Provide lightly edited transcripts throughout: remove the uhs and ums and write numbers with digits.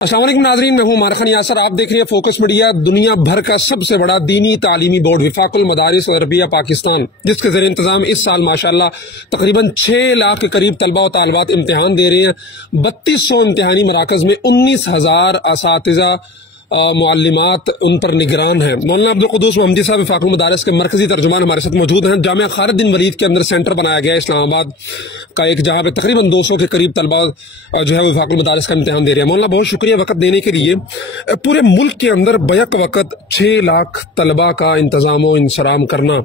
अस्सलाम वालेकुम नाज़रीन, मैं हूं उमर खान यासर। आप देख रहे हैं फोकस मीडिया। दुनिया भर का सबसे बड़ा दीनी तालीमी बोर्ड वफाकुल मदारिस अरबिया पाकिस्तान, जिसके ज़रिए इंतज़ाम इस साल माशाअल्लाह तकरीबन 6 लाख के करीब तलबा और तालिबात इम्तिहान दे रहे हैं। 3200 इम्तिहानी मराकज़ में 19,000 असातिज़ा मुअल्लिमात उन पर निगरान हैं। मौलाना अब्दुल कुद्दूस मोहम्मदी साहब वफाकुल मदारिस के मरकजी तर्जुमान हमारे साथ मौजूद हैं। जामिया खालिद बिन वलीद के अंदर सेंटर बनाया गया है इस्लामाबाद का एक, जहाँ पे तकरीबन 200 के करीब तलबा जो है वफाकुल मदारिस का इम्तिहान दे रहे हैं। मौलाना बहुत शुक्रिया वक्त देने के लिए। पूरे मुल्क के अंदर बैक वक्त 6 लाख तलबा का इंतजाम व इंसराम करना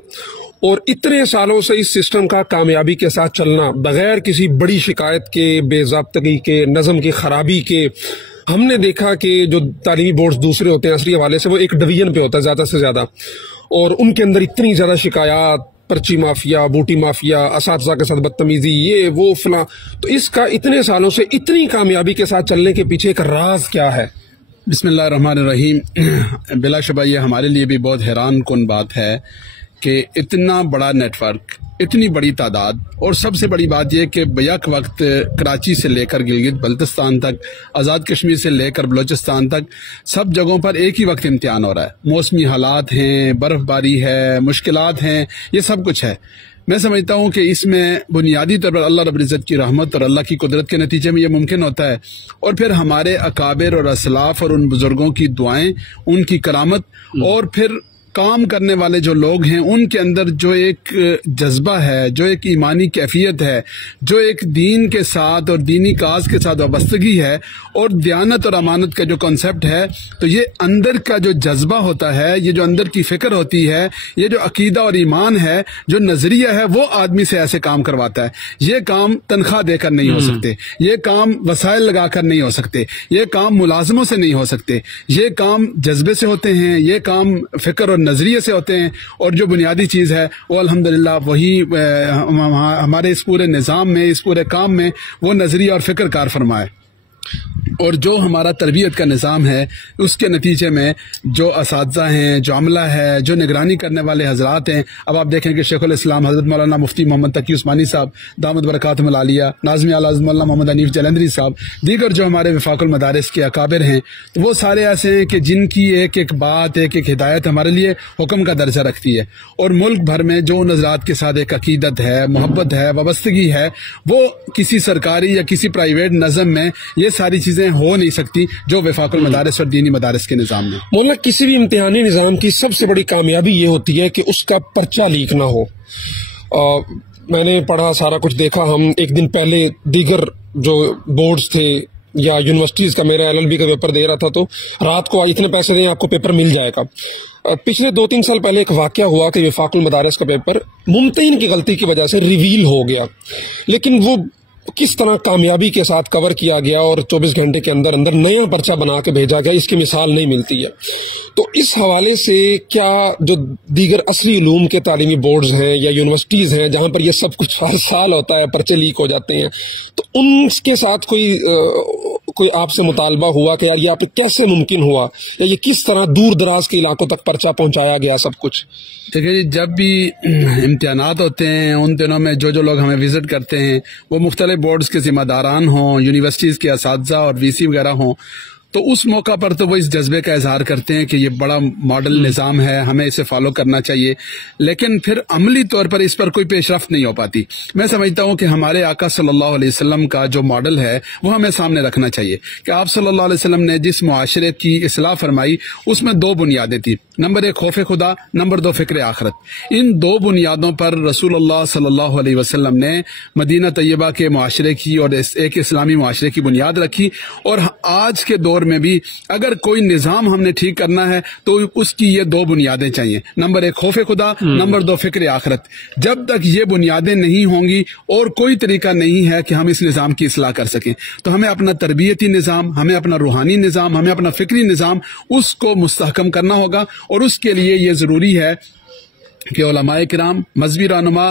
और इतने सालों से इस सिस्टम का कामयाबी के साथ चलना बगैर किसी बड़ी शिकायत के, बेज़ाब्तगी के, नज़म की खराबी के, हमने देखा कि जो तालीमी बोर्ड दूसरे होते हैं असली हवाले से वो एक डिवीजन पे होता है ज़्यादा से ज़्यादा, और उनके अंदर इतनी ज़्यादा शिकायत, पर्ची माफिया, बूटी माफिया, असातिज़ा के साथ बदतमीजी, ये वो फला। तो इसका इतने सालों से इतनी कामयाबी के साथ चलने के पीछे एक राज क्या है? बिस्मिल्लाहिर्रहमानिर्रहीम। बिलाशुबा ये हमारे लिए भी बहुत हैरान कुन बात है कि इतना बड़ा नेटवर्क, इतनी बड़ी तादाद, और सबसे बड़ी बात यह कि बैक वक्त कराची से लेकर गिलगित बल्तिस्तान तक, आज़ाद कश्मीर से लेकर बलोचिस्तान तक सब जगहों पर एक ही वक्त इम्तिहान हो रहा है। मौसमी हालात हैं, बर्फबारी है, मुश्किलात हैं, ये सब कुछ है। मैं समझता हूँ कि इसमें बुनियादी तौर पर अल्लाह रब्बुल इज़्ज़त की रहमत और अल्लाह की कुदरत के नतीजे में ये मुमकिन होता है, और फिर हमारे अकाबिर और असलाफ और उन बुजुर्गों की दुआएं, उनकी करामत, और फिर काम करने वाले जो लोग हैं उनके अंदर जो एक जज्बा है, जो एक ईमानी कैफियत है, जो एक दीन के साथ और दीनी काज के साथ वाबस्तगी है, और दयानत और अमानत का जो कॉन्सेप्ट है, तो ये अंदर का जो जज्बा होता है, ये जो अंदर की फिक्र होती है, ये जो अकीदा और ईमान है, जो नजरिया है, वो आदमी से ऐसे काम करवाता है। ये काम तनख्वाह देकर नहीं हो सकते, ये काम वसाइल लगाकर नहीं हो सकते, ये काम मुलाजमों से नहीं हो सकते, ये काम जज्बे से होते हैं, ये काम फिक्र और नजरिए से होते हैं। और जो बुनियादी चीज है वो अल्हम्दुलिल्लाह वही हमारे इस पूरे निजाम में, इस पूरे काम में वो नजरिया और फिक्र कार फरमाए। और जो हमारा तरबियत का निज़ाम है उसके नतीजे में जो असातिज़ा हैं, जो अमला है, जो निगरानी करने वाले हजरात हैं, अब आप देखें कि शेखुल इस्लाम हज़रत मौलाना मुफ्ती मोहम्मद तकी उस्मानी साहब दामद बरकातुहुल आलिया, नाज़िम आला हज़रत मौलाना मोहम्मद हनीफ जलंधरी साहब, दीगर जो हमारे वफाकुल मदारिस के अकाबिर हैं, तो वो सारे ऐसे हैं कि जिनकी एक एक बात, एक एक हिदायत हमारे लिए हुक्म का दर्जा रखती है। और मुल्क भर में जो उन हजरात के साथ एक अकीदत है, मोहब्बत है, वाबस्तगी है, वो किसी सरकारी या किसी प्राइवेट नज़म में ये सारी चीजें हो नहीं सकती जो वफाकुल मदारिस और दीनी मदारिस के निजाम में। मौलाना किसी भी इम्तिहानी निजाम की सबसे बड़ी कामयाबी ये होती है कि उसका पर्चा लीक ना हो। मैंने पढ़ा, सारा कुछ देखा। हम एक दिन पहले दीगर जो बोर्ड्स थे या यूनिवर्सिटीज का, मेरा LLB का पेपर दे रहा था, तो रात को इतने पैसे दें आपको पेपर मिल जाएगा। पिछले 2-3 साल पहले एक वाकया हुआ कि वफाकुल मदारिस का पेपर मुमतहिन की गलती की वजह से रिवील हो गया, लेकिन वो किस तरह कामयाबी के साथ कवर किया गया और 24 घंटे के अंदर अंदर नया पर्चा बना के भेजा गया, इसकी मिसाल नहीं मिलती है। तो इस हवाले से क्या जो दीगर असली उलूम के तालीमी बोर्ड्स हैं या यूनिवर्सिटीज़ हैं जहाँ पर ये सब कुछ हर साल होता है, पर्चे लीक हो जाते हैं, तो उनके साथ कोई आपसे मुतालबा हुआ कि यार ये आप कैसे मुमकिन हुआ, या ये किस तरह दूर दराज के इलाकों तक पर्चा पहुँचाया गया सब कुछ? देखिए जी, जब भी इम्तिहानात होते हैं उन दिनों में जो लोग हमें विजिट करते हैं वो मुख्तलिफ बोर्ड्स के जिम्मेदारान हों, यूनिवर्सिटीज़ के असातिज़ा और VC वगैरह हों, तो उस मौका पर तो वो इस जज्बे का इजहार करते हैं कि ये बड़ा मॉडल निज़ाम है, हमें इसे फॉलो करना चाहिए, लेकिन फिर अमली तौर पर इस पर कोई पेशरफ्त नहीं हो पाती। मैं समझता हूँ कि हमारे आका सल्लल्लाहु अलैहि वसल्लम का जो मॉडल है वो हमें सामने रखना चाहिए कि आप सल्लल्लाहु अलैहि वसल्लम ने जिस मुआशरे की इस्लाह फरमाई उसमें 2 बुनियादें थी। नंबर 1 खौफ खुदा, नंबर 2 फिक्र आखिरत। इन 2 बुनियादों पर रसूलुल्लाह सल्लल्लाहु अलैहि वसल्लम ने मदीना तैयबा के मुआशरे की और एक इस्लामी मुआशरे की बुनियाद रखी। और आज के दौर में भी अगर कोई निजाम हमने ठीक करना है तो उसकी ये 2 बुनियादें चाहिए। नंबर 1 खौफ खुदा, नंबर 2 फिक्र आखिरत। जब तक ये बुनियादें नहीं होंगी और कोई तरीका नहीं है कि हम इस निजाम की इस्लाह कर सकें। तो हमें अपना तरबियती निजाम, हमें अपना रूहानी निजाम, हमें अपना फिक्री निजाम उसको मुस्तहकम करना होगा, और उसके लिए ये जरूरी है کہ علماء کرام، مذہبی رہنما،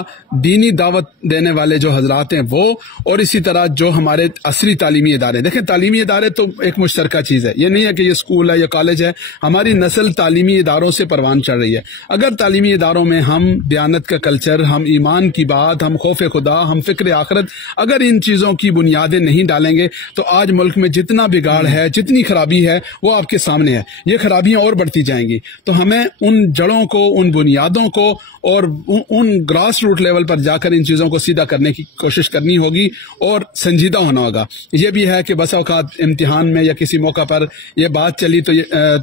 دینی دعوت دینے والے جو حضرات ہیں وہ، اور اسی طرح جو ہمارے عصری تعلیمی ادارے، دیکھیں تعلیمی ادارے تو ایک مشترکہ چیز ہے، یہ نہیں ہے کہ یہ اسکول ہے یا کالج ہے، ہماری نسل تعلیمی اداروں سے پروان چڑھ رہی ہے۔ اگر تعلیمی اداروں میں ہم دیانت کا کلچر، ہم ایمان کی بات، ہم خوف خدا، ہم فکر آخرت، اگر ان چیزوں کی بنیادیں نہیں ڈالیں گے تو آج ملک میں جتنا بگاڑ ہے، جتنی خرابی ہے وہ آپ کے سامنے ہے، یہ خرابیاں اور بڑھتی جائیں گی۔ تو ہمیں ان جڑوں کو، ان بنیادوں کو اور ان گراس روٹ لیول پر جا کر ان چیزوں کو سیدھا کرنے کی کوشش کرنی ہوگی اور سنجیدہ ہونا ہوگا۔ یہ بھی ہے کہ بس اوقات امتحان میں یا کسی موقع پر یہ بات چلی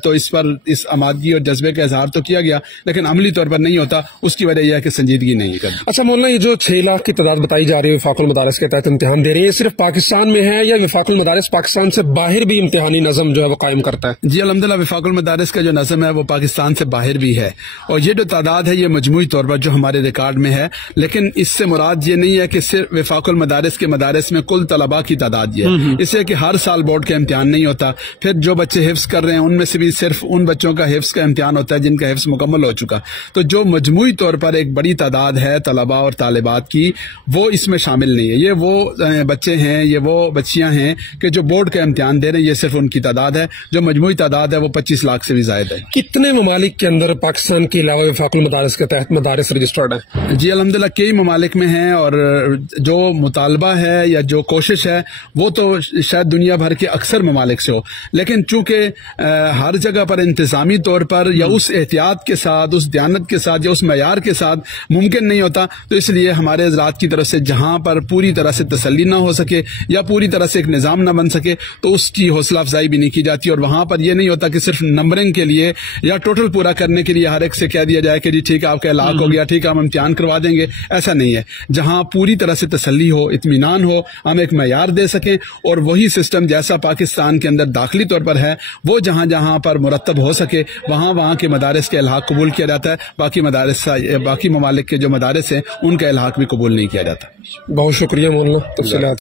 تو اس پر اس آمادگی اور جذبے کا اظہار تو کیا گیا، لیکن عملی طور پر نہیں ہوتا، اس کی وجہ یہ ہے کہ سنجیدگی نہیں کرتی۔ اچھا مولانا، یہ جو 6 لاکھ کی تعداد بتائی جا رہی ہے وفاق المدارس کے تحت امتحان دے رہی ہے، صرف پاکستان میں ہے یا وفاق المدارس پاکستان سے باہر بھی امتحانی نظم جو ہے وہ قائم کرتا ہے؟ جی الحمدللہ، وفاق المدارس کا جو نظم ہے وہ پاکستان سے باہر بھی ہے، اور یہ جو تعداد ہے یہ مجموعی طور پر جو ہمارے ریکارڈ میں ہے، لیکن اس سے مراد یہ نہیں ہے کہ صرف وفاق المدارس کے مدارس میں کل طلباء کی تعداد یہ ہے، اس لیے کہ ہر سال بورڈ کا امتحان نہیں ہوتا، پھر جو بچے حفظ کر رہے ہیں ان میں سے بھی صرف ان بچوں کا حفظ کا امتحان ہوتا ہے جن کا حفظ مکمل ہو چکا، تو جو مجموعی طور پر ایک بڑی تعداد ہے طلباء اور طالبات کی، وہ اس میں شامل نہیں ہے۔ یہ وہ بچے ہیں، یہ وہ بچیاں ہیں کہ جو بورڈ کا امتحان دے رہے ہیں، یہ صرف ان کی تعداد ہے، جو مجموعی تعداد ہے وہ 25 لاکھ سے بھی زائد ہے۔ کتنے ممالک کے اندر پاکستان کے علاوہ وفاق المدارس کے تحت مدارس رجسٹرڈ ہیں؟ جی الحمدللہ کئی ممالک میں ہیں، اور جو مطالبہ ہے یا جو کوشش ہے وہ تو شاید دنیا بھر کے اکثر ممالک سے ہو، لیکن چونکہ ہر جگہ پر انتظامی طور پر یا اس احتیاط کے ساتھ، اس دیانت کے ساتھ یا اس معیار کے ساتھ ممکن نہیں ہوتا، تو اس لیے ہمارے حضرات کی طرف سے جہاں پر پوری طرح سے تسلی نہ ہو سکے یا پوری طرح سے ایک نظام نہ بن سکے تو اس کی حوصلہ افزائی بھی نہیں کی جاتی، اور وہاں پر یہ نہیں ہوتا کہ صرف نمبرنگ کے لیے یا ٹوٹل پورا کرنے کے لیے ہر ایک سے کہہ دیا جائے کہ جی ٹھیک ہے آپ کا علاق ہو گیا، ٹھیک ہے ہم امتحان کروا دیں گے، ایسا نہیں ہے۔ جہاں پوری طرح سے تسلی ہو، اطمینان ہو، ہم ایک معیار دے سکیں، اور وہی سسٹم جیسا پاکستان کے اندر داخلی طور پر ہے وہ جہاں جہاں پر مرتب ہو سکے وہاں کے مدارس کے الحاق قبول کیا جاتا ہے، باقی ممالک کے جو مدارس ہیں ان کا الحاق بھی قبول نہیں کیا جاتا۔ بہت شکریہ مولانا تفصیلات